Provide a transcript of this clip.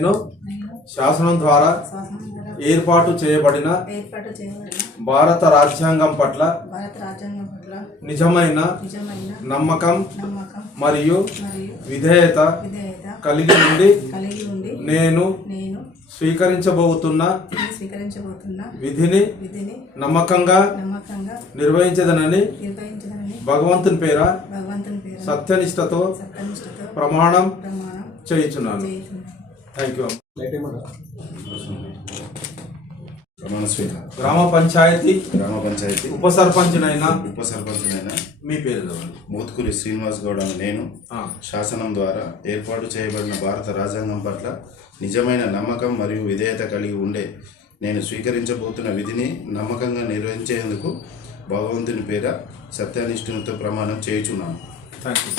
నేను శాసనం ద్వారా ఏర్పాటు చేయబడిన భారత రాజ్యాంగం పట్ల నిజమైన నమ్మకం మరియు విధేయత కలిగి ఉండి నేను నేను స్వీకరించబోతున్న విధిని నమ్మకంగా నిర్వహించదనని నిర్వహించదని భగవంతుని పేర సత్యనిష్టతో ప్రమాణం చేయుచున్నాను. థ్యాంక్ యూ ప్రమాణ స్వీకారం. గ్రామ పంచాయతీ గ్రామ పంచాయతీ. ఉప సర్పంచ్నైన ఉప సర్పంచ్నైన మీ పేరు చదవండి మోత్కూరి శ్రీనివాస్ గౌడ అనే నేను ఆ, శాసనం ద్వారా ఏర్పాటు చేయబడిన భారత రాజ్యాంగం పట్ల నిజమైన నమ్మకం మరియు విధేయత కలిగి ఉండే నేను స్వీకరించబోతున్న విధిని నమ్మకంగా నిర్వహించేందుకు భగవంతుని పేర సత్యానిష్ఠునితో ప్రమాణం చేయుచున్నాను. Thank you